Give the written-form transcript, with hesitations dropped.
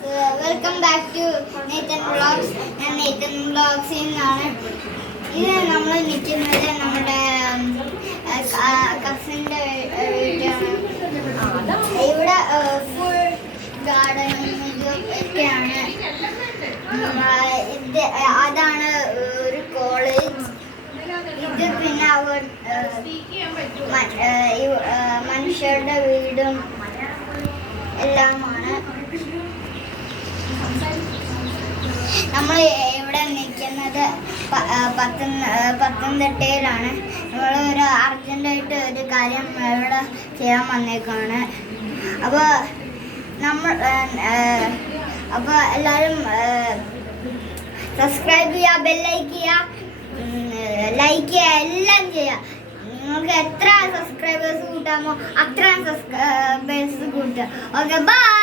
Welcome back to Nathan vlogs. ഞാൻ Nathan വ്ളോഗ്സിൽ നിന്നാണ്. ഇത് നമ്മൾ നിൽക്കുന്നത് നമ്മുടെ കസിൻ്റെ വീട്ടിലാണ്. ഇവിടെ ഫുൾ ഗാർഡനും ഒക്കെയാണ്. ഇത് അതാണ് ഒരു കോളേജ്. ഇത് പിന്നെ അവർ മനുഷ്യരുടെ വീടും എല്ലാമാണ്. നമ്മൾ ഇവിടെ നിൽക്കുന്നത് പത്തനംതിട്ടയിലാണ്. നമ്മൾ ഒരു അർജൻറ്റായിട്ട് ഒരു കാര്യം ഇവിടെ ചെയ്യാൻ വന്നേക്കാണ്. അപ്പോൾ എല്ലാവരും സബ്സ്ക്രൈബ് ചെയ്യുക, ബെല്ലൈക്ക് ചെയ്യുക, ലൈക്ക് ചെയ്യുക, എല്ലാം ചെയ്യുക. നിങ്ങൾക്ക് എത്ര സബ്സ്ക്രൈബേഴ്സ് കൂട്ടാമോ അത്രയും സബ്സ്ക്രൈബേഴ്സ് കൂട്ടുക. Okay, by.